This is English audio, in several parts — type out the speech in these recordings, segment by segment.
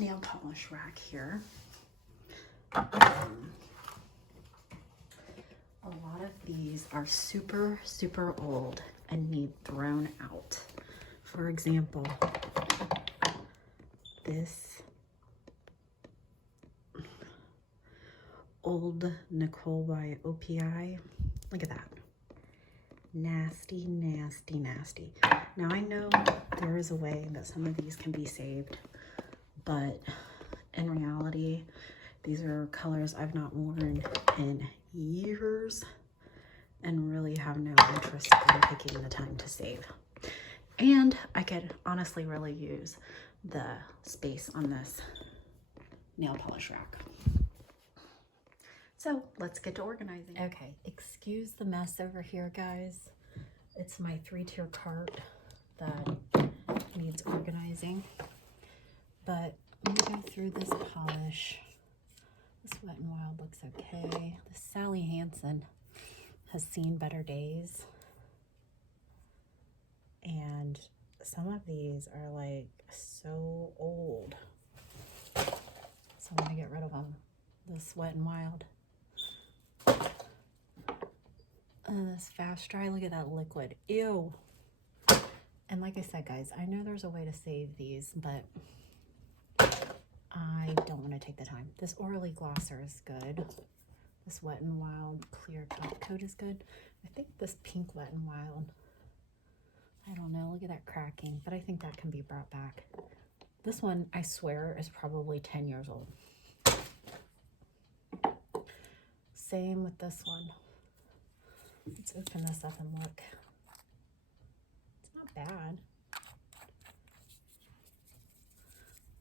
nail polish rack here. A lot of these are super, super old and need thrown out. For example, this old Nicole by OPI. Look at that. Nasty, nasty, nasty. Now I know there is a way that some of these can be saved, but in reality, these are colors I've not worn in years and really have no interest in taking the time to save. And I could honestly really use the space on this nail polish rack. So let's get to organizing. Okay, excuse the mess over here, guys. It's my 3-tier cart that needs organizing. But I'm gonna go through this polish. This Wet n Wild looks okay. This Sally Hansen has seen better days. And some of these are like so old. So I'm gonna get rid of them. This Wet n Wild. This Fast Dry, look at that liquid. Ew. And like I said, guys, I know there's a way to save these, but I don't want to take the time. This Orally Glosser is good. This Wet n Wild clear top coat is good. I think this pink Wet n Wild, I don't know, look at that cracking, but I think that can be brought back. This one, I swear, is probably 10 years old. Same with this one. Let's open this up and look. It's not bad.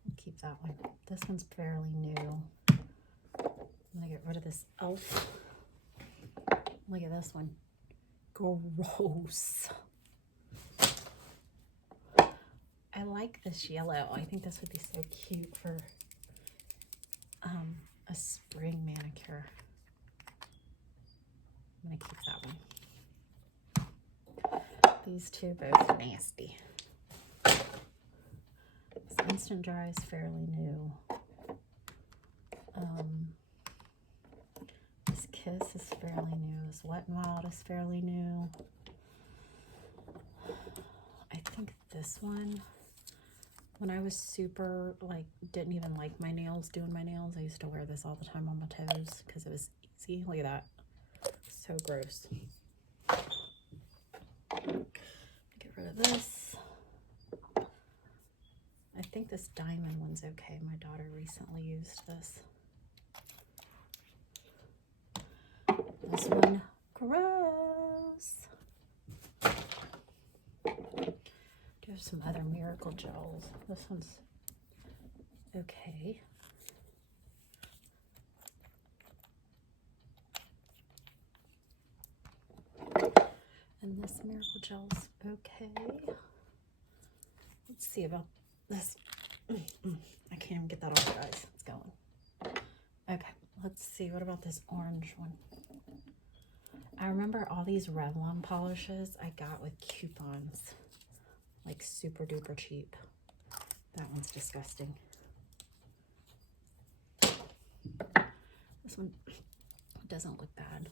I'll keep that one. This one's fairly new. I'm gonna get rid of this elf. Look at this one. Gross. I like this yellow. I think this would be so cute for a spring manicure. I'm gonna keep that one. These two both nasty. This Instant Dry is fairly new. This Kiss is fairly new. This Wet n Wild is fairly new. I think this one, when I was super, like, didn't even like my nails, doing my nails, I used to wear this all the time on my toes because it was easy. Look at that. So gross. Get rid of this. I think this diamond one's okay. My daughter recently used this. This one, gross. Do have some other Miracle gels. This one's okay. And this Miracle gel's okay. Let's see about this. I can't even get that off, guys. It's going. Okay, let's see. What about this orange one? I remember all these Revlon polishes I got with coupons. Like super duper cheap. That one's disgusting. This one doesn't look bad.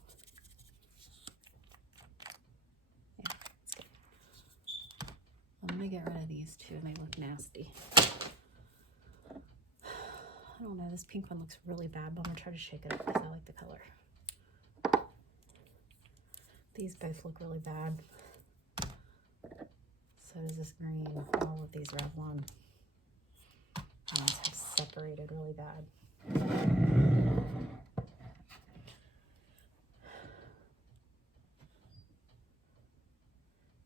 Yeah, it's good. I'm gonna get rid of these two. They look nasty. I don't know, this pink one looks really bad, but I'm gonna try to shake it up because I like the color. These both look really bad. So does this green. All of these Revlon ones have separated really bad.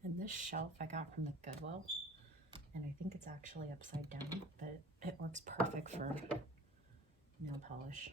And this shelf I got from the Goodwill, and I think it's actually upside down, but it works perfect for nail polish.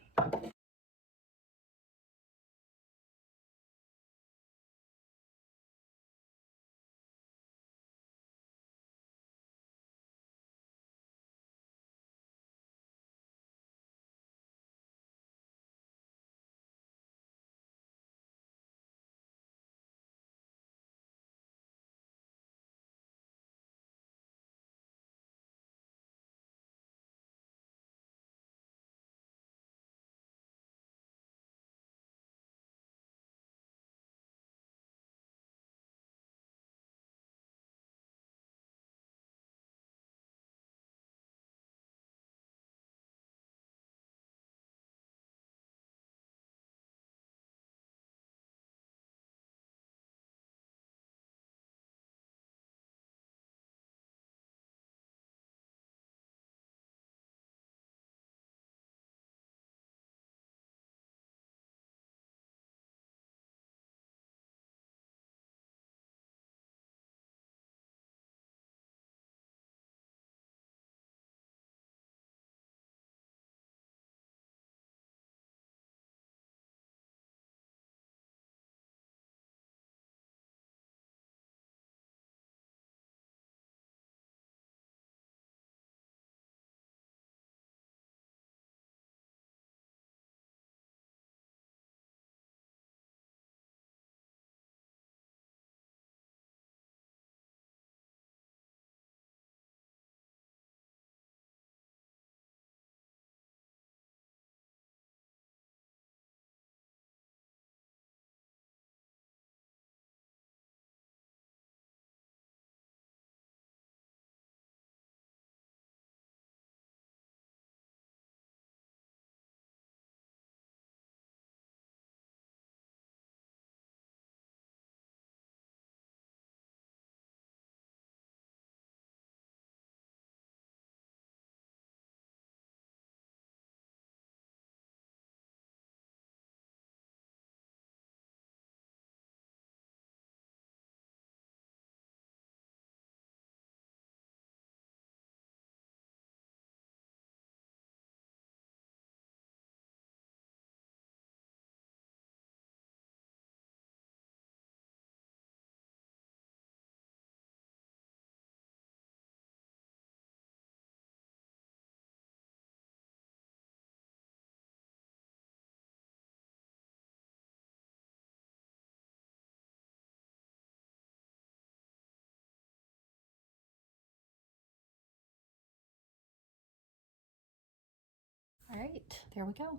right, there we go.